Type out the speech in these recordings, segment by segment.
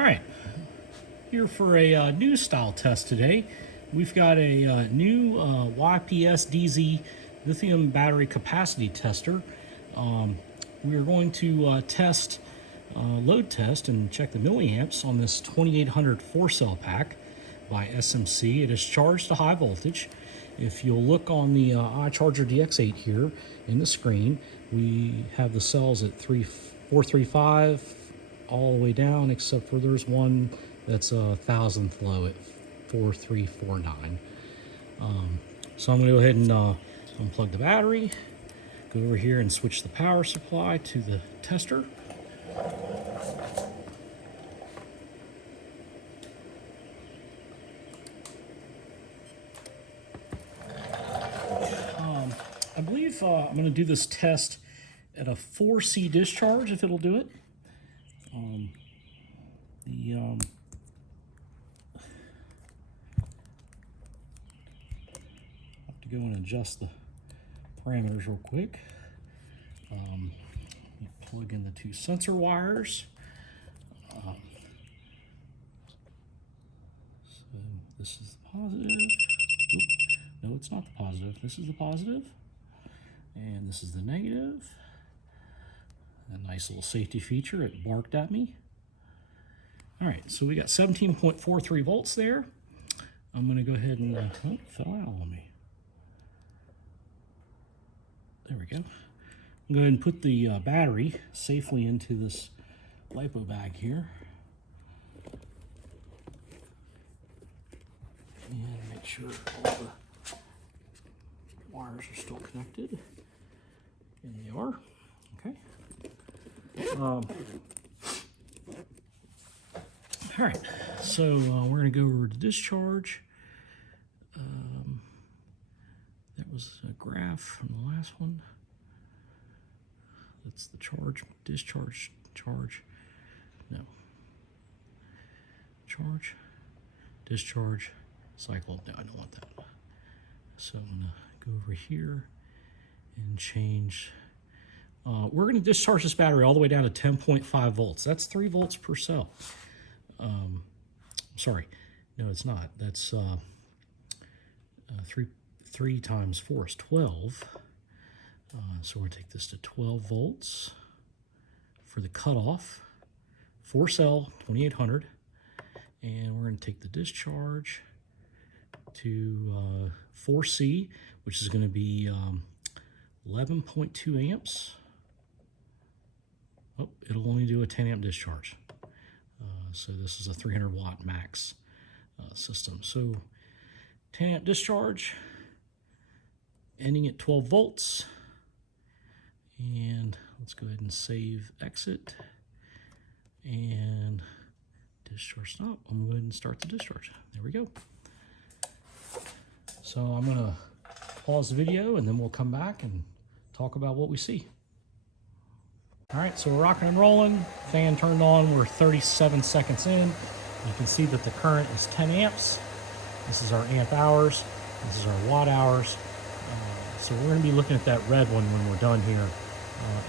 All right, here for a new style test today. We've got a new YPSDZ lithium battery capacity tester. We are going to load test and check the milliamps on this 2800 4-cell pack by SMC. It is charged to high voltage. If you'll look on the iCharger DX8 here in the screen, we have the cells at 435 all the way down, except for there's one that's a thousandth low at 4349. So I'm going to go ahead and unplug the battery, go over here and switch the power supply to the tester. I believe I'm going to do this test at a 4C discharge, if it'll do it. Have to go and adjust the parameters real quick. Plug in the two sensor wires. So this is the positive. Oop, no, it's not the positive. This is the positive. And this is the negative. A nice little safety feature. It barked at me. All right, so we got 17.43 volts there. I'm going to go ahead and, oh, it fell out on me. There we go. I'm going to go ahead and put the battery safely into this LiPo bag here. And make sure all the wires are still connected. And they are. Okay. All right, so we're going to go over to discharge. That was a graph from the last one. That's the charge, discharge, charge. No. Charge, discharge, cycle. No, I don't want that. So I'm going to go over here and change. We're going to discharge this battery all the way down to 10.5 volts. That's 3 volts per cell. Sorry, no, it's not. That's 3 times 4 is 12. So we're going to take this to 12 volts for the cutoff. 4-cell, 2800. And we're going to take the discharge to 4C, which is going to be 11.2 amps. Oh, it'll only do a 10 amp discharge. So this is a 300 watt max system. So 10 amp discharge, ending at 12 volts. And let's go ahead and save exit and discharge stop. I'm going to go ahead and start the discharge. There we go. So I'm going to pause the video and then we'll come back and talk about what we see. All right, so we're rocking and rolling. Fan turned on. We're 37 seconds in. You can see that the current is 10 amps. This is our amp hours. This is our watt hours. So we're going to be looking at that red one when we're done here.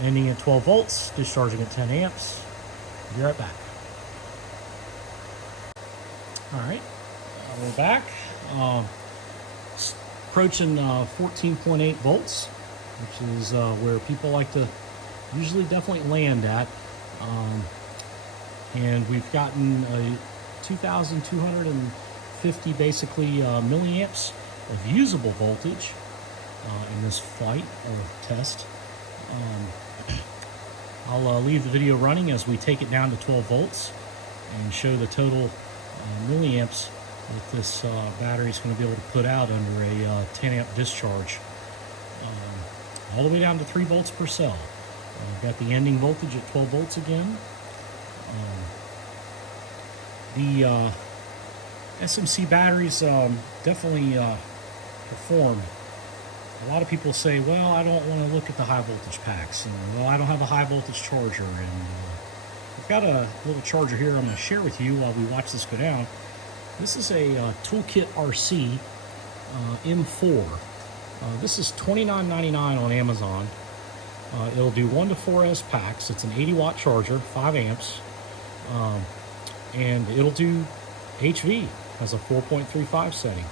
Ending at 12 volts, discharging at 10 amps. We'll be right back. All right, we're back. Approaching 14.8 volts, which is where people like to usually definitely land at. And we've gotten 2,250 basically milliamps of usable voltage in this flight or test. I'll leave the video running as we take it down to 12 volts and show the total milliamps that this battery is going to be able to put out under a 10 amp discharge, all the way down to 3 volts per cell. We've got the ending voltage at 12 volts again. The SMC batteries definitely perform. A lot of people say, well, I don't want to look at the high voltage packs. And, well, I don't have a high voltage charger. And I've got a little charger here I'm going to share with you while we watch this go down. This is a ToolkitRC M4. This is $29.99 on Amazon. It'll do 1 to 4S packs. It's an 80 watt charger, 5 amps. and it'll do HV, has a 4.35 setting.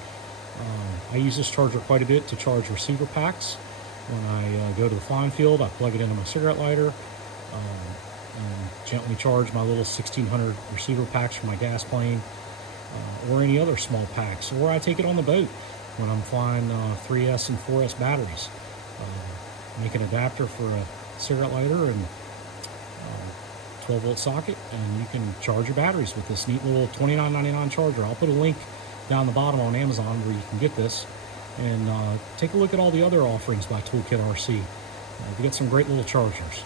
I use this charger quite a bit to charge receiver packs. When I go to the flying field, I plug it into my cigarette lighter, and gently charge my little 1600 receiver packs for my gas plane, or any other small packs. Or I take it on the boat when I'm flying 3S and 4S batteries. Make an adapter for a cigarette lighter and 12-volt socket, and you can charge your batteries with this neat little $29.99 charger. I'll put a link down the bottom on Amazon where you can get this, and take a look at all the other offerings by ToolkitRC. We got some great little chargers.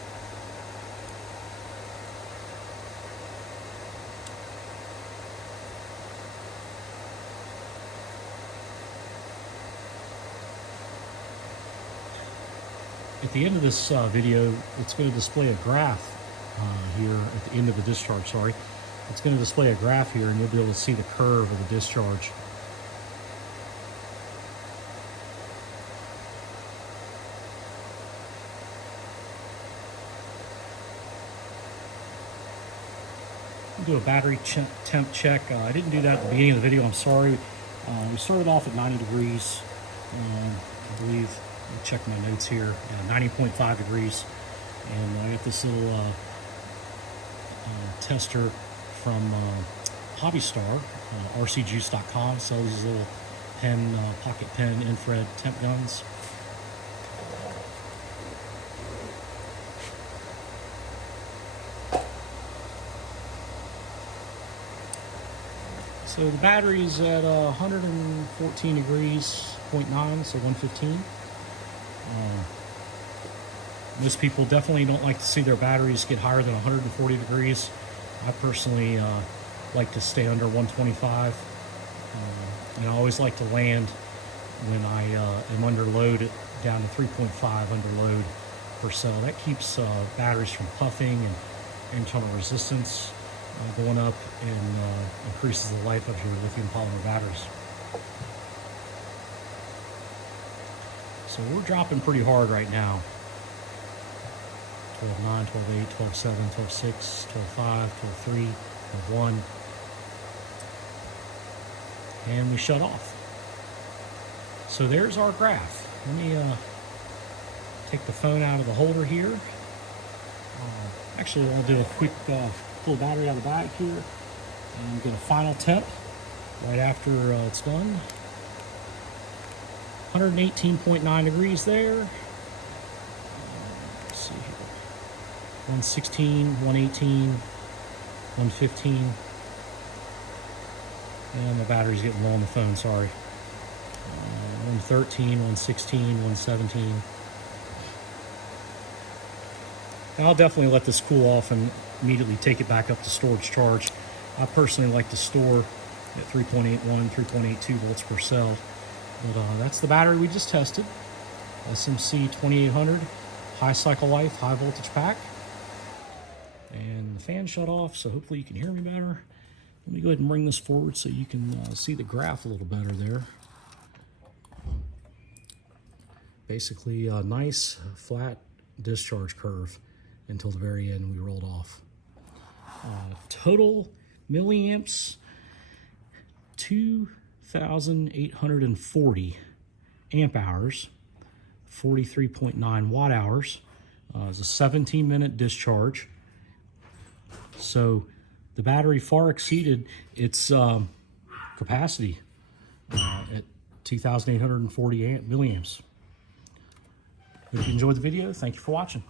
At the end of this video, it's going to display a graph here at the end of the discharge, sorry. It's going to display a graph here, and you'll be able to see the curve of the discharge. We'll do a battery temp check. I didn't do that at the beginning of the video, I'm sorry. We started off at 90 degrees, I believe. I'll check my notes here. 90.5 degrees. And I got this little tester from HobbyStar, rcjuice.com. Sells these little pen, pocket pen, infrared temp guns. So the battery is at 114 degrees, 0.9, so 115. Most people definitely don't like to see their batteries get higher than 140 degrees. I personally like to stay under 125. And I always like to land when I am under load down to 3.5 under load per cell. That keeps batteries from puffing and internal resistance going up, and increases the life of your lithium polymer batteries. So we're dropping pretty hard right now. 12.9, 12.8, 12.7, 12.6, 12.5, 12.3, 12.1. And we shut off. So there's our graph. Let me take the phone out of the holder here. Actually, I'll do a quick pull the battery out of the bag here and get a final temp right after it's done. 118.9 degrees there. Let's see here. 116, 118, 115. And my battery's getting low on the phone, sorry. 113, 116, 117. And I'll definitely let this cool off and immediately take it back up to storage charge. I personally like to store at 3.81, 3.82 volts per cell. But that's the battery we just tested. SMC 2800, high cycle life, high voltage pack. And the fan shut off, so hopefully you can hear me better. Let me go ahead and bring this forward so you can see the graph a little better there. Basically a nice flat discharge curve until the very end we rolled off. Total milliamps, 2,840 amp hours, 43.9 watt hours. It's a 17-minute discharge. So the battery far exceeded its capacity at 2,840 milliamps. If you enjoyed the video, thank you for watching.